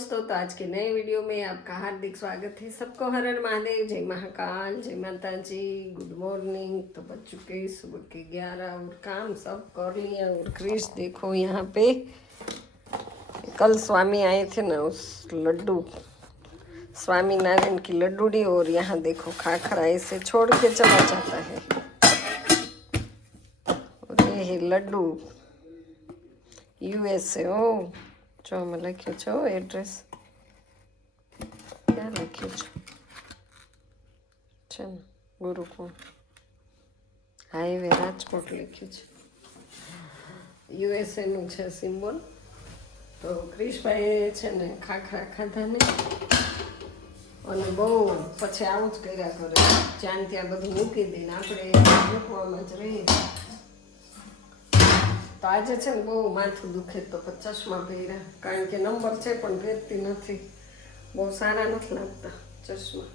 दोस्तों, तो आज के नए वीडियो में आपका हार्दिक स्वागत है। सबको हर हर महादेव, जय महाकाल, जय माता जी। Good morning. तो बज चुके सुबह के 11 और काम सब कर लिया। और क्रिश देखो यहाँ पे कल स्वामी आए थे ना, उस लड्डू स्वामी नारायण की लड्डूड़ी, और यहाँ देखो खाखरा ऐसे छोड़ के चला जाता है। और ये है लड्डू USA। ओ जो અમે લખ્યું છે એડ્રેસ ક્યાં લખ્યું છે ને ગુરુકુળ હાઈવે રાજકોટ લખ્યું છે। USA નું છે સિમ્બોલ। તો ક્રિશભાઈએ છે ને ખાખરા ખાધા ને અને બહુ પછી આવું જ કર્યા કરે, જ્યાં ત્યાં બધું મૂકી દઈને આપણે મૂકવામાં જ રહીએ। તો આજે છે ને બહુ માથું દુખે, તો ચશ્મા પહેર્યા, કારણ કે નંબર છે પણ પહેરતી નથી, બહુ સારા નથી લાગતા ચશ્મા।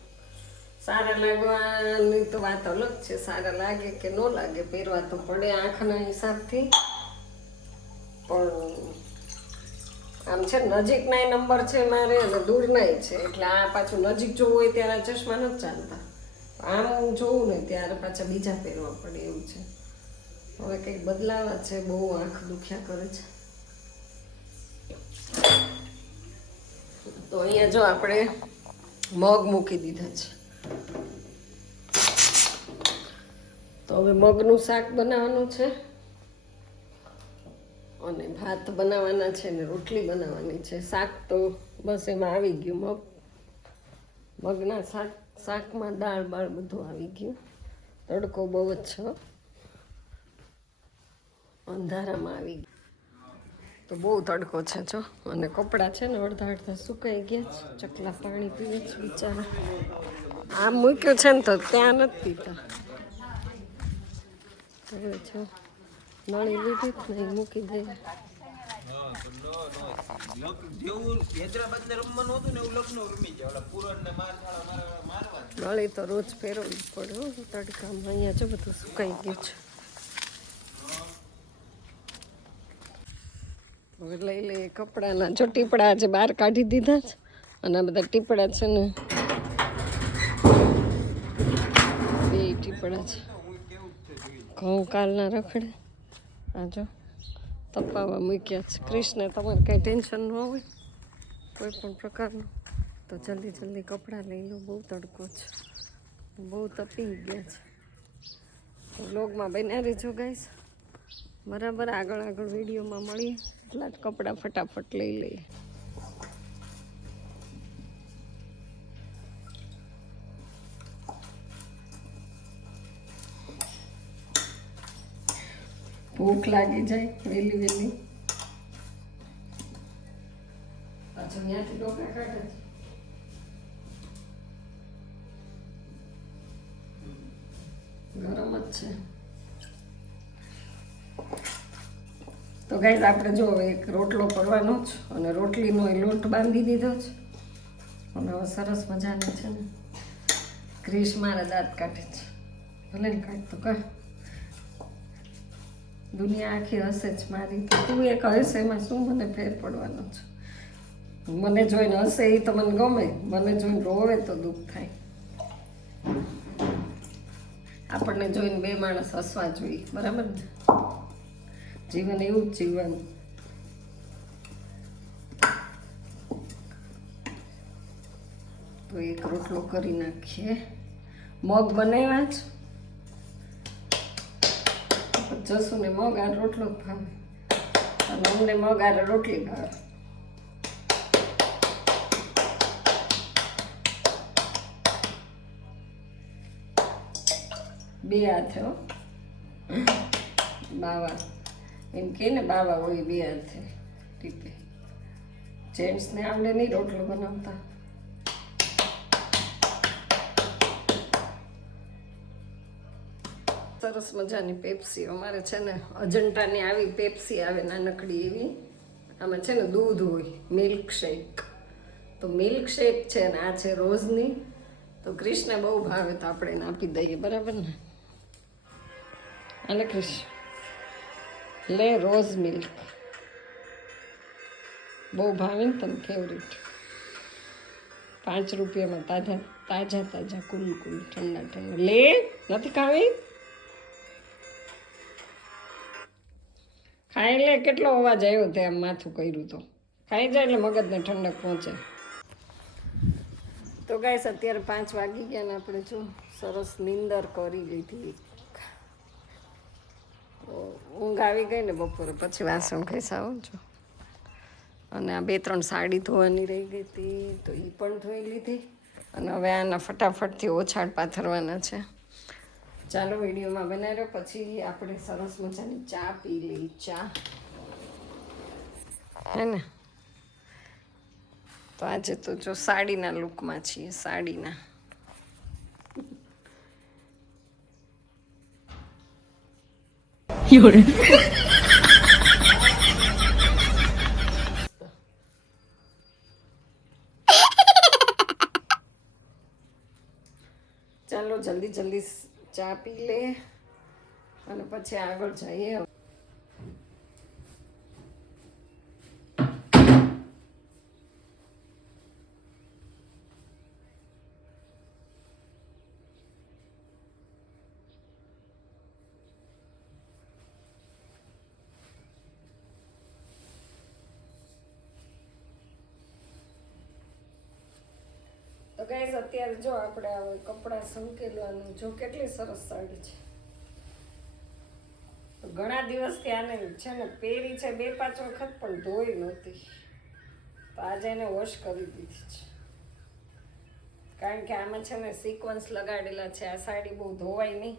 સારા લાગવાની તો વાત અલગ છે, સારા લાગે કે ન લાગે, પહેરવા તો પડે આંખના હિસાબથી। પણ આમ છે નજીકના નંબર છે મારે અને દૂરનાય છે, એટલે આ પાછું નજીક જોવું હોય ત્યારે ચશ્મા નથી ચાલતા, આમ જોવું ને ત્યારે પાછા બીજા પહેરવા પડે એવું છે। હવે કંઈક બદલાવા છે, બહુ આંખ દુખ્યા કરે છે। તો અહીંયા જો આપણે મગ મૂકી દીધા છે, તો હવે મગનું શાક બનાવવાનું છે અને ભાત બનાવવાના છે ને રોટલી બનાવવાની છે। શાક તો બસ એમાં આવી ગયું, મગના શાકમાં દાળ બાળ બધું આવી ગયું। તડકો બહુ જ છે, અંધારામાં આવી ગયું, તો બહુ તડકો છે જો। અને કપડાં છે ને અડધા અડધા સુકાઈ ગયા છે, ચકલા પાણી પીવે છે બિચારા। આમ મૂક્યું છે ને તો ત્યાં નથી પીતા, હવે જો નળી લીધી જ નહીં, મૂકી દઈએ। નળી તો રોજ ફેરવવી પડે તડકામાં। અહીંયા જો બધું સુકાઈ ગયું છે, હવે લઈ લઈએ કપડાના। જો ટીપડા આજે બહાર કાઢી દીધા છે, અને આ બધા ટીપડા છે ને બે ટીપડા છે, ઘઉં કાલના રખડે, આ જો તપાવા મૂક્યા છે। કૃષ્ણ તમારે કંઈ ટેન્શન ન હોય કોઈ પણ પ્રકારનું, તો જલ્દી જલ્દી કપડાં લઈ લો, બહુ તડકો છે, બહુ તપી ગયા છે। તો વ્લોગમાં બન્યા રહેજો ગાઈસ, બરાબર। આગળ વિડીયોમાં મળીએ, એટલા જ કપડાં ફટાફટ લઈ લઈએ। ભૂખ લાગી જાય વહેલી વહેલી, પાછું ત્યાંથી ડોકા કાઢે છે, ગરમ જ છે। તો ગાઈસ આપણે જો એક રોટલો કરવાનો જ, અને રોટલીનો લોટ બાંધી દીધો છે, અને હવે સરસ મજાની છે ને ક્રિશ મારા દાંત કાઢે છે, ભલે ને કાઢતો કા, દુનિયા આખી હશે જ મારી, તો તું એક હશે, એમાં શું મને ફેર પડવાનો છે? મને જોઈને હશે એ તો મને ગમે, મને જોઈને રોવે તો દુઃખ થાય। આપણને જોઈને બે માણસ હસવા જોઈએ, બરાબર ને? જીવન એવું જ જીવન। તો એક રોટલો કરી નાખીએ। મગ બનાવ્યા જ, જસુને મગ આ રોટલો ભાવે, અને અમને મગ આ રોટલી ભાવે। બે હાથે હો, બાવા એમ કે ને, બાવા હોય બે હાથે ટીપે, જેન્ટ્સને આવડે નહીં રોટલો બનાવતા। સરસ મજાની પેપ્સી અમારે છે ને, અજંટાની આવી પેપ્સી આવે નાનકડી એવી, આમાં છે ને દૂધ હોય, મિલ્ક શેક। તો મિલ્ક શેક છે ને આ છે રોઝની, તો ક્રિશને બહુ ભાવે તો આપણે એને આપી દઈએ, બરાબર ને? અને ક્રિશ લે રોઝ મિલ્ક, બહુ ભાવે ને તને, ફેવરિટ। ₹5 તાજા તાજા તાજા કુલ ઠંડા ઠંડા લે. નથી ખાવી? ખાઈ લે. કેટલો અવાજ આવ્યો તે આમ માથું કર્યું તો. ખાઈ જાય એટલે મગજને ઠંડક પહોંચે. તો ગાઈસ અત્યારે 5 વાગી ગયા ને આપણે જો સરસ નીંદર કરી લીધી. ઊંઘ આવી ગઈ ને બપોરે, પછી વાસણ ઘસાવું છું. અને આ 2-3 સાડી ધોવાની રહી ગઈ હતી તો એ પણ ધોઈ લીધી. અને હવે આના ફટાફટથી ઓછાડ પાથરવાના છે. ચાલો વિડીયોમાં બનાવી રહ્યો. પછી આપણે સરસ મજાની ચા પી લઈ. ચા હે ને. તો આજે તો જો સાડીના લુકમાં છીએ. સાડીના ચાલો જલ્દી જલ્દી ચા પી લે અને પછી આગળ જઈએ. તો ગાઈસ અત્યારે જો આપણે હવે કપડાં સંકેલવાનું. જો કેટલી સરસ સાડી છે. તો ઘણા દિવસથી આને છે ને પહેરી છે 2-5 વખત પણ ધોઈ નહોતી. તો આજે એને વોશ કરી દીધી છે. કારણ કે આમાં છે ને સિક્વન્સ લગાડેલા છે. આ સાડી બહુ ધોવાય નહીં.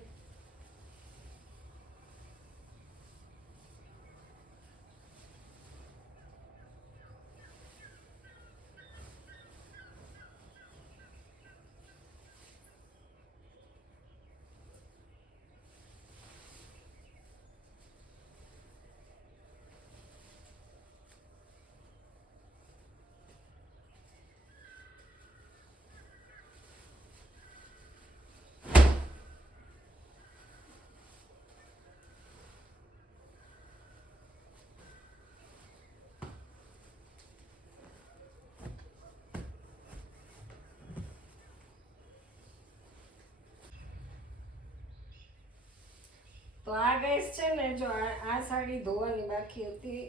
તો આ ગેસ છે ને જો આ સાડી ધોવાની બાકી હતી.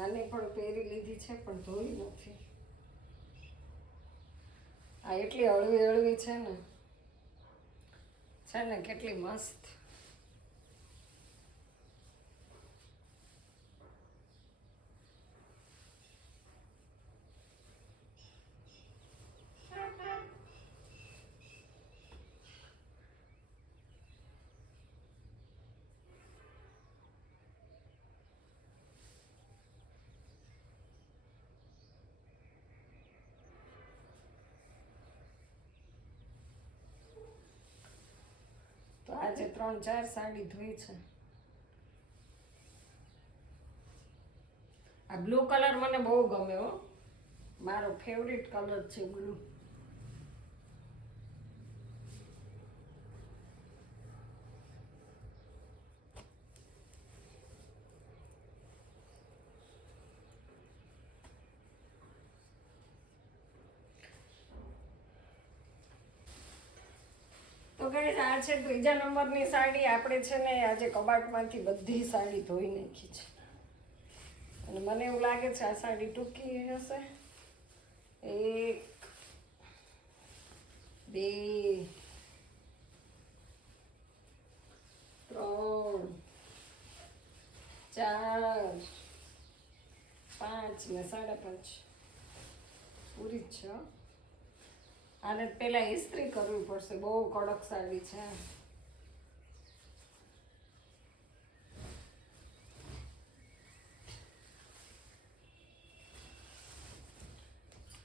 આને પણ પહેરી લીધી છે પણ ધોઈ નથી. આ એટલી હળવી હળવી છે ને કેટલી મસ્ત. તો આજે 3-4 સાડી ધોઈ છે. આ બ્લુ કલર મને બહુ ગમે હો. મારો ફેવરિટ કલર છે બ્લુ. તો ગાઈસ આ છે 3જા નંબરની સાડી. આપણે છે ને આજે કબાટમાંથી બધી સાડી ધોઈ નાખી છે. અને મને એવું લાગે છે આ સાડી ટૂંકી હશે. 1 2 3 4 5 ને 5.5 પૂરી જ છે. આને પેલા ઇસ્ત્રી કરવી પડશે. બહુ કડક સાડી છે.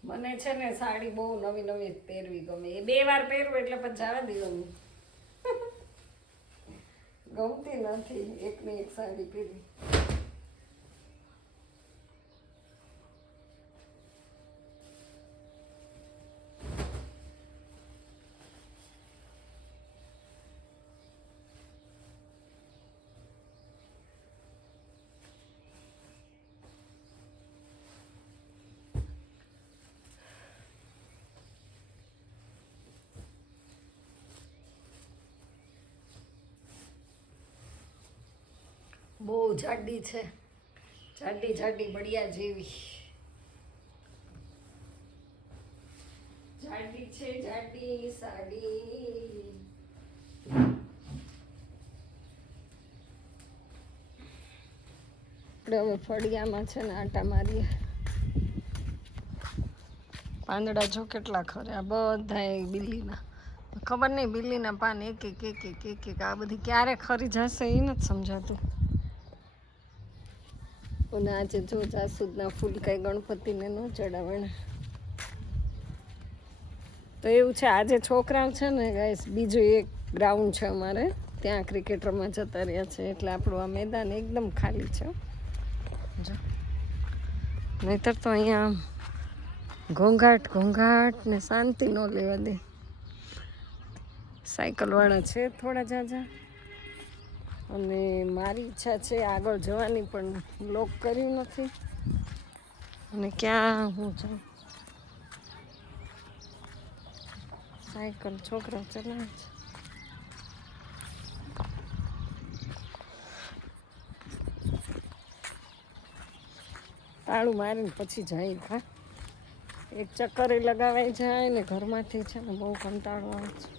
મને છે ને સાડી બહુ નવી નવી પહેરવી ગમે. એ 2 વાર પહેરવું એટલે પછી જવા દેવાની. ગમતી નથી એકની એક સાડી પહેરવી. બહુ જાડી છે, જાડી જાડી બળિયા જેવી જાડી છે, જાડી સાડી. આપણે હવે ફળિયામાં છે ને આટા મારીએ. પાંદડા જો કેટલા ખર્યા બધા બિલ્લીના. ખબર નહીં બિલ્લીના પાન એક એક એક એક એક એક આ બધી ક્યારે ખરી જશે એ નથી સમજાતું. અને આજે જો જાસૂદના ફૂલ કઈ ગણપતિને ન ચડાવવાના. તો એવું છે આજે છોકરા છે ને ગાઈસ બીજું એક ગ્રાઉન્ડ છે અમારે ત્યાં ક્રિકેટ રમવા જતા રહ્યા છે એટલે આપણું આ મેદાન એકદમ ખાલી છે જો. નહીતર તો અહીંયા ઘોંઘાટ ઘોંઘાટ ને શાંતિ ન લેવા દે. સાયકલવાળા છે થોડા ઝાઝા અને મારી ઈચ્છા છે આગળ જવાની પણ લોક કર્યું નથી. અને ક્યાં હું જાઉં સાયકલ છોકરા ચલાવે છે. તાળું મારીને પછી જાય ખા એક ચક્કરે લગાવાઈ જાય ને ઘરમાંથી છે ને બહુ કંટાળો આવે છે.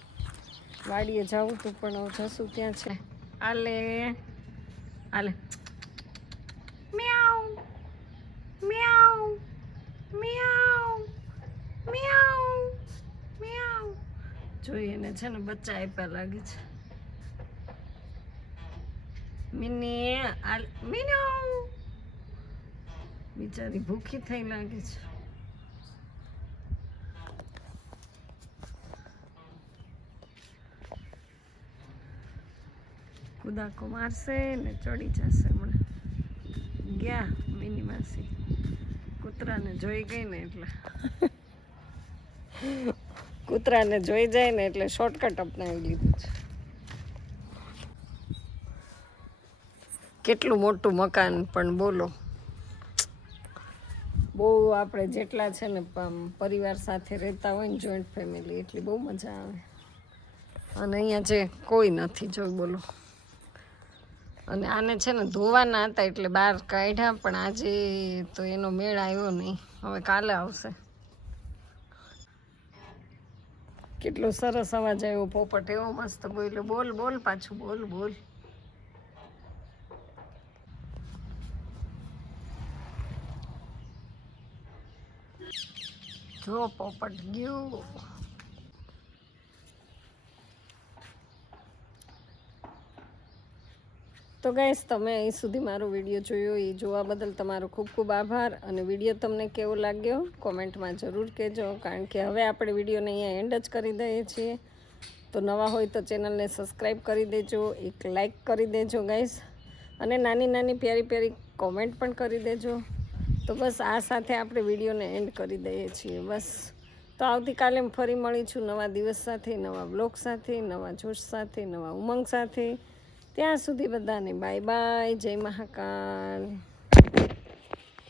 વાડીએ જવું તું પણ જશું ત્યાં છે આલે આલે મ્યાઉ મ્યાઉ મ્યાઉ મ્યાઉ મ્યાઉ. જોઈએ ને છે ને બચ્ચા આપ્યા લાગે છે. મિની આલ મીનાઉ બિચારી ભૂખી થઈ લાગે છે. કુદાકો મારશે ને ચડી જશે. હમણાં ગયા મિની માસી કૂતરાને જોઈ ગઈ ને એટલે કૂતરાને જોઈ જાય ને એટલે શોર્ટકટ અપનાવી લીધું છે. કેટલું મોટું મકાન પણ બોલો બહુ આપણે જેટલા છે ને પરિવાર સાથે રહેતા હોય ને જોઈન્ટ ફેમિલી એટલી બહુ મજા આવે. અને અહીંયા જે કોઈ નથી જોઈ બોલો. અને આને છે ને ધોવાના હતા એટલે બહાર કાઢ્યા પણ આજે તો એનો મેળ આવ્યો નહીં. હવે કાલે આવશે. કેટલો સરસ અવાજ આવ્યો પોપટ એવો મસ્ત બોલ્યો. બોલ બોલ પાછું બોલ બોલ. જો પોપટ ગયું. તો ગાઈસ તમે અહીં સુધી મારો વિડીયો જોયો એ જોવા બદલ તમારો ખૂબ ખૂબ આભાર. અને વિડીયો તમને કેવો લાગ્યો કોમેન્ટમાં જરૂર કહેજો. કારણ કે હવે આપણે વિડીયોને અહીંયા એન્ડ જ કરી દઈએ છીએ. તો નવા હોય તો ચેનલને સબસ્ક્રાઈબ કરી દેજો, એક લાઈક કરી દેજો ગાઈસ, અને નાની નાની પ્યારી પ્યારી કોમેન્ટ પણ કરી દેજો. તો બસ આ સાથે આપણે વિડીયોને એન્ડ કરી દઈએ છીએ બસ. તો આવતીકાલે ફરી મળીશું નવા દિવસ સાથે, નવા બ્લોગ સાથે, નવા જોશ સાથે, નવા ઉમંગ સાથે. ત્યાં સુધી બધાને બાય બાય. જય મહાકાલ.